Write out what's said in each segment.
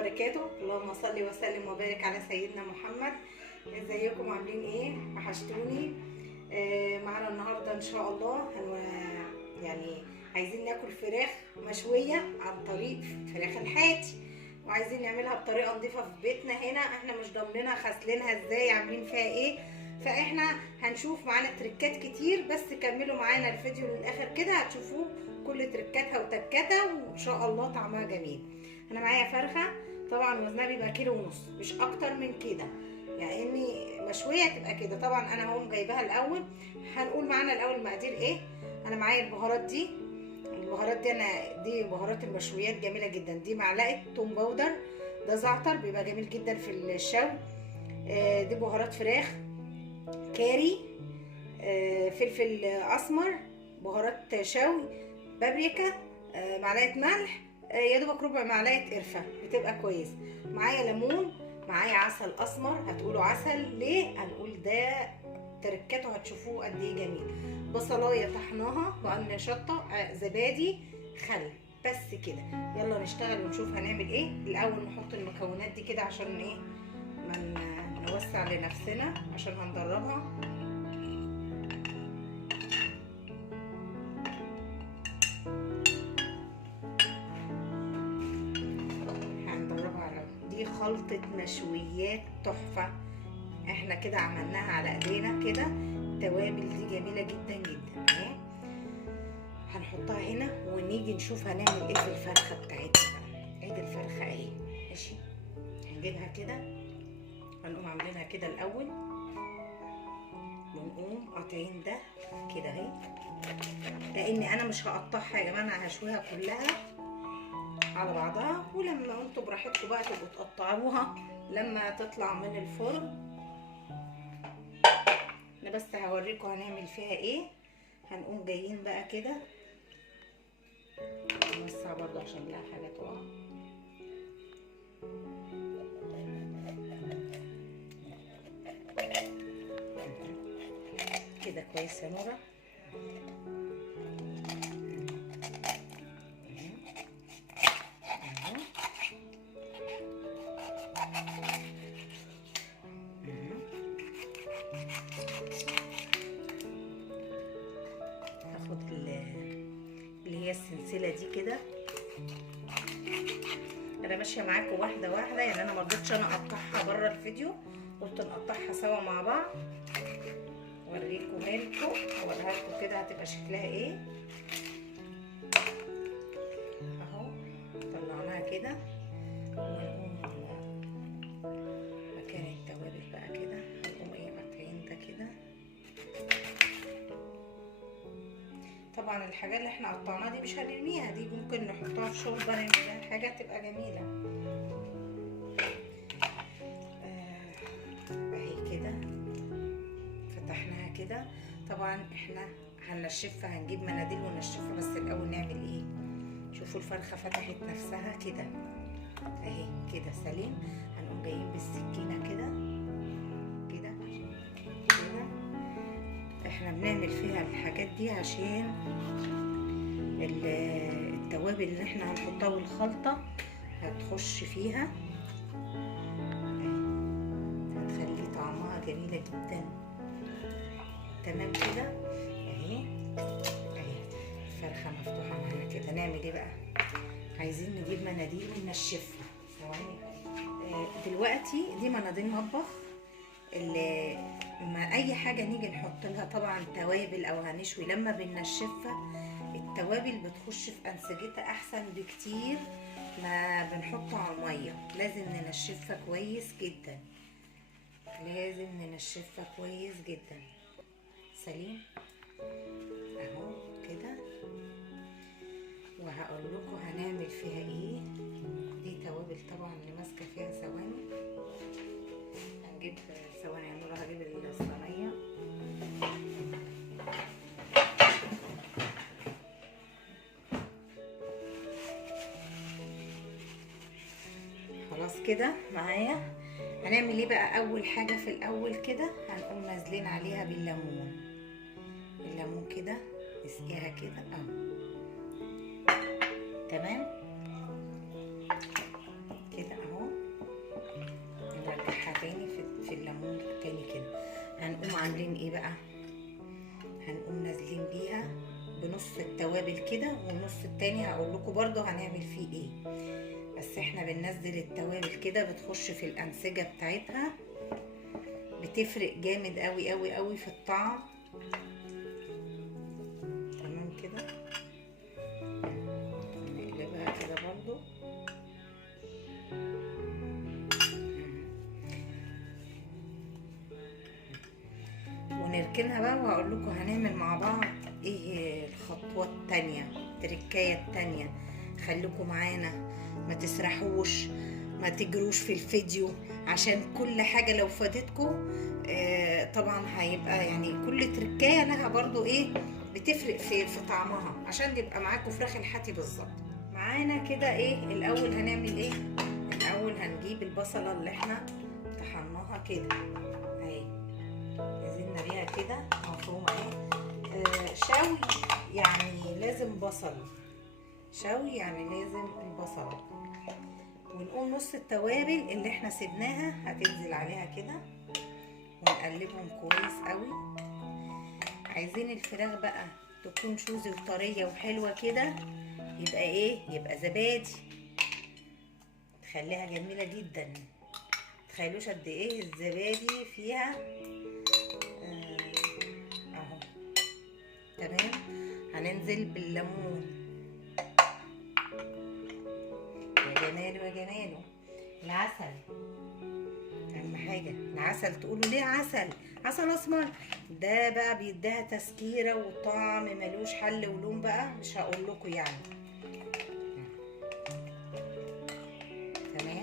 وبركاته. اللهم صل وسلم وبارك على سيدنا محمد. ازيكم عاملين ايه؟ وحشتوني. معانا النهارده ان شاء الله يعني عايزين ناكل فراخ مشويه عن طريق فراخ الحاتي، وعايزين نعملها بطريقه نظيفه في بيتنا هنا. احنا مش ضامنينها غاسلينها ازاي، عاملين فيها ايه، فاحنا هنشوف معانا تريكات كتير. بس كملوا معانا الفيديو للاخر كده هتشوفوا كل تريكاتها وتكاتها، وان شاء الله طعمها جميل. انا معايا فرخه طبعا وزنها بيبقى كيلو ونص، مش اكتر من كده، يعني مشويه تبقى كده. طبعا انا هقوم جايباها الاول. هنقول معانا الاول المقادير ايه. انا معايا البهارات دي. دي بهارات المشويات جميله جدا. دي معلقه توم باودر، ده زعتر بيبقى جميل جدا في الشوي. دي بهارات فراخ، كاري، فلفل اسمر، بهارات شوي، بابريكا، معلقه ملح، يا دوبك ربع معلقه قرفه بتبقى كويس. معايا ليمون، معايا عسل اسمر. هتقولوا عسل ليه؟ هنقول ده تركاته هتشوفوه قد ايه جميل. بصلايه طحناها، بقى شطه، زبادي، خل، بس كده. يلا نشتغل ونشوف هنعمل ايه. الاول نحط المكونات دي كده عشان ايه ما نوسع لنفسنا، عشان هندربها. دي خلطة مشويات تحفة. احنا كده عملناها على ايدينا كده. التوابل دي جميلة جدا جدا اهي. هنحطها هنا ونيجي نشوف هنعمل ايه في الفرخة بتاعتنا بقى. عيد الفرخة اهي، ماشي. هنجيبها كده، هنقوم عاملينها كده الاول، ونقوم قاطعين ده كده اهي، لان انا مش هقطعها يا جماعة، انا هشويها كلها على بعضها. ولما انتوا براحتكم بقى تبقوا تقطعوها لما تطلع من الفرن. انا بس هوريكم هنعمل فيها ايه. هنقوم جايين بقى كده، نوسع برضه عشان لها حاجه تقع. كده كويس يا نورة. هاخد اللي هي السلسله دي كده. انا ماشيه معاكم واحده واحده، يعني انا ما رضيتش انا اقطعها بره الفيديو، قلت نقطعها سوا مع بعض. اوريكم مالكم، اوريها لكم كده هتبقى شكلها ايه اهو. طلعناها كده، ونقوم مكان التوابل بقى كده هنقوم ايه قاطعين ده كده. طبعا الحاجات اللي احنا قطعناها دي مش هنرميها، دي ممكن نحطها في شوربه نعمل بيها حاجه تبقى جميله. اهي كده فتحناها كده. طبعا احنا هنشفها، هنجيب مناديل ونشفها، بس الاول نعمل ايه. شوفوا الفرخه فتحت نفسها كده اهي كده سليم. هنقوم جايين بالسكينه كده كده كده. احنا بنعمل فيها الحاجات دي عشان التوابل اللي احنا هنحطها والخلطه هتخش فيها، هتخلي طعمها جميله جدا. تمام كده اهي. الفرخه مفتوحه معانا كده. نعمل ايه بقى؟ عايزين نجيب مناديل وننشفها. دلوقتي دي مناديل مطبخ. ما اي حاجه نيجي نحط لها طبعا توابل او هنشوي، لما بننشفها التوابل بتخش في انسجتها احسن بكتير ما بنحطها على الميه. لازم ننشفها كويس جدا، لازم ننشفها كويس جدا. سليم اهو كده. وهقول لكم هنعمل فيها ايه. دي توابل طبعا اللي ماسكه فيها ثواني. هنجيب ثواني يا نورة، هجيب الصينيه. خلاص كده معايا. هنعمل ايه بقى؟ اول حاجه في الاول كده هنقوم نازلين عليها بالليمون. الليمون كده نسقيها كده اهو. تمام كده اهو. عاملين ايه بقى؟ هنقوم نازلين بيها بنص التوابل كده، والنص التاني هقول لكم برضو هنعمل فيه ايه. بس احنا بننزل التوابل كده بتخش في الانسجه بتاعتها، بتفرق جامد قوي قوي قوي في الطعم. تمام كده، نقلبها كده برضو. ونركنها بقى، وهقول لكم هنعمل مع بعض ايه الخطوه التانيه، التركايه التانيه. خليكم معانا، ما تسرحوش، ما تجروش في الفيديو، عشان كل حاجه لو فادتكم طبعا هيبقى يعني كل تركايه لها برضو ايه بتفرق في طعمها، عشان يبقى معاكم فراخ الحاتي بالظبط. معانا كده ايه الاول هنعمل ايه؟ الاول هنجيب البصله اللي احنا طحناها كده اهي، نزلنا بيها كده مفرومه اهي. شوي يعني لازم بصل، شوي يعني لازم البصله. ونقوم نص التوابل اللي احنا سيبناها هتنزل عليها كده، ونقلبهم كويس قوي. عايزين الفراخ بقى تكون شوزي وطريه وحلوه كده، يبقى ايه؟ يبقى زبادي، تخليها جميله جدا. تخيلوش قد ايه الزبادي فيها اهو. تمام، هننزل بالليمون. يا جماله يا جماله. العسل اهم حاجه، العسل. تقولوا ليه عسل؟ عسل اسمر ده بقى بيديها تسكيره وطعم ملوش حل ولون بقى مش هقول لكم يعني. تمام.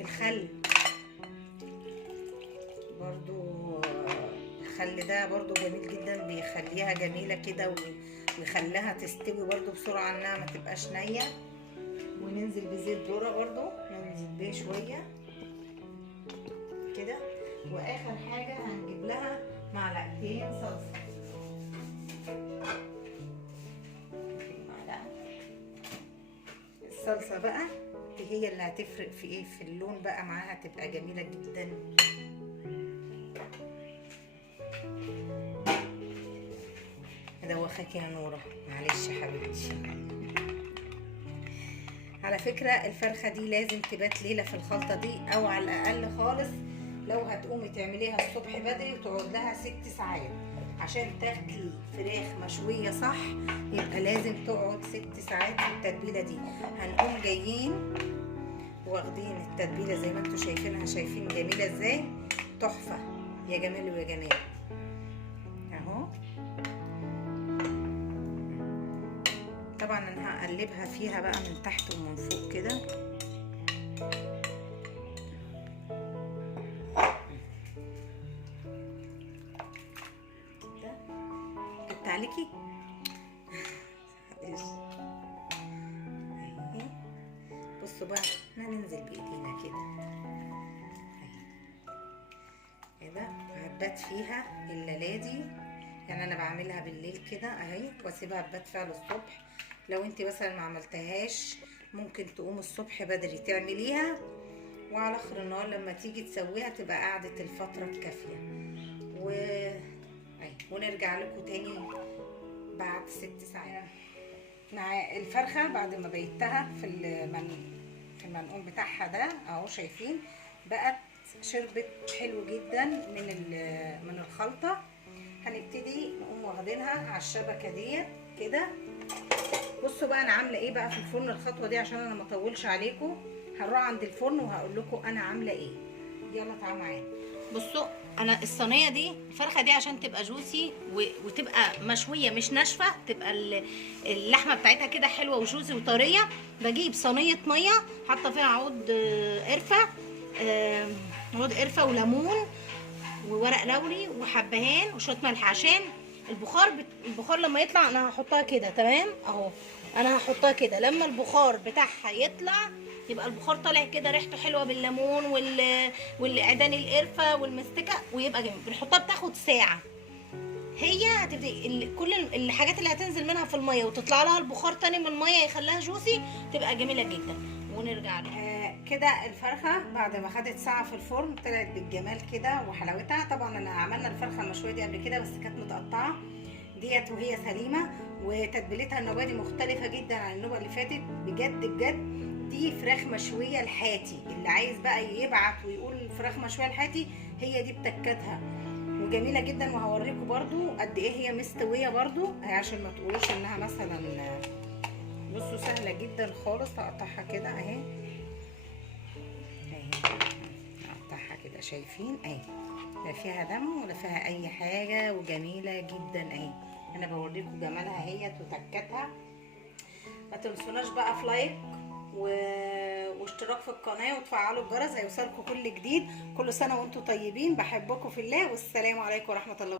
الخل برضو، الخل ده برضو جميل جدا، بيخليها جميله كده ويخليها تستوي برضو بسرعه، انها ما تبقاش نيه. وننزل بزيت ذره برضو، ننزل بيه شويه كده. واخر حاجه هنجيب لها معلقتين صلصه، معلقه الصلصه بقى هي اللي هتفرق في ايه، في اللون بقى معاها تبقى جميله جدا. ادوخك يا نوره، معلش يا حبيبتي. على فكره الفرخه دي لازم تبات ليله في الخلطه دي، او على الاقل خالص لو هتقومي تعمليها الصبح بدري وتقعد لها 6 ساعات عشان تاكلي فراخ مشويه صح، يبقى لازم تقعد 6 ساعات في التتبيله دي. هنقوم جايين واخدين التتبيله زي ما انتم شايفينها، شايفين جميله ازاي؟ تحفه يا جمال ويا جمال اهو. طبعا انا هقلبها فيها بقى من تحت ومن فوق كده. جبت عليكي بصوا بقى، هننزل بايدينا كده كده. هتبات فيها الليله دي، يعني انا بعملها بالليل كده اهي، واسيبها تبات فيها للصبح. لو انت مثلا ما عملتهاش ممكن تقوم الصبح بدري تعمليها، وعلى اخر النهار لما تيجي تسويها تبقى قعدت الفتره الكافيه. ونرجع لكم تاني بعد 6 ساعات مع الفرخه بعد ما بيتها في المنقوم بتاعها ده اهو. شايفين بقت شربت حلو جدا من الخلطه. هنبتدي نقوم واخدينها على الشبكه ديت كده. بصوا بقى انا عامله ايه بقى في الفرن الخطوه دي عشان انا ما اطولش عليكم. هنروح عند الفرن وهقول لكم انا عامله ايه. يلا تعالوا معايا. بصوا انا الصينيه دي الفرخه دي عشان تبقى جوسي وتبقى مشويه مش ناشفه، تبقى اللحمه بتاعتها كده حلوه وجوسي وطريه. بجيب صينيه ميه حاطه فيها عود قرفه وليمون وورق لوري وحبهان وشويه ملح، عشان البخار لما يطلع انا هحطها كده. تمام اهو، انا هحطها كده. لما البخار بتاعها يطلع يبقى البخار طالع كده ريحته حلوه بالليمون والعيدان القرفه والمستكه، ويبقى جميل. بنحطها بتاخد ساعه. هي هتبقى كل الحاجات اللي هتنزل منها في الميه وتطلع لها البخار تاني من الميه يخليها جوسي، تبقى جميله جدا. ونرجع لها كده الفرخه بعد ما خدت ساعه في الفرن طلعت بالجمال كده وحلاوتها. طبعا انا عملنا الفرخه المشويه دي قبل كده بس كانت متقطعه، ديت وهي سليمه، وتتبيلتها النوبه دي مختلفه جدا عن النوبه اللي فاتت. بجد بجد دي فراخ مشويه الحاتي، اللي عايز بقى يبعت ويقول فراخ مشويه الحاتي هي دي بتكتها، وجميله جدا. وهوريكم برضو قد ايه هي مستويه برضو عشان ما تقولوش انها مثلا. بصوا سهله جدا خالص. هقطعها كده اهي، هقطعها كده شايفين اهي، لا فيها دم ولا فيها اي حاجه، وجميله جدا اهي. انا بوريكم جمالها اهيت وتكتها. ما تنسوناش بقى في لايك واشتراك في القناه وتفعلوا الجرس هيوصلكم كل جديد. كل سنه وانتم طيبين، بحبكم في الله، والسلام عليكم ورحمه الله.